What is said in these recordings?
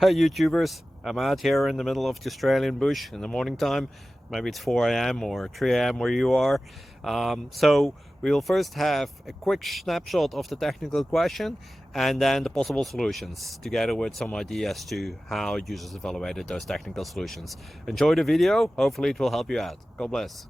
Hey YouTubers, I'm out here in the middle of the Australian bush in the morning time. Maybe it's 4 a.m. or 3 a.m. where you are. So we'll first have a quick snapshot of the technical question and then the possible solutions, together with some ideas to how users evaluated those technical solutions. Enjoy the video, hopefully it will help you out. God bless.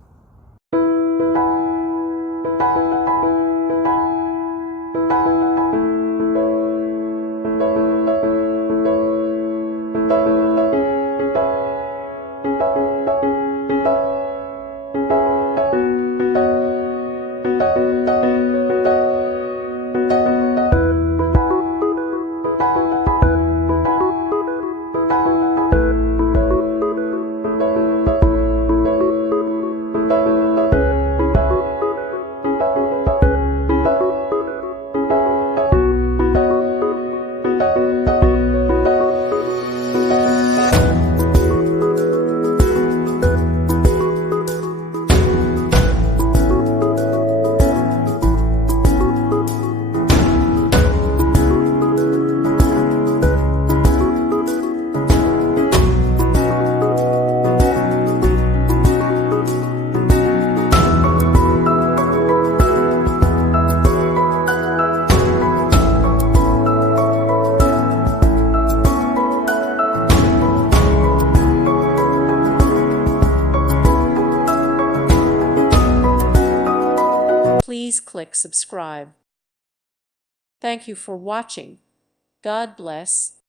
Please click subscribe. Thank you for watching. God bless.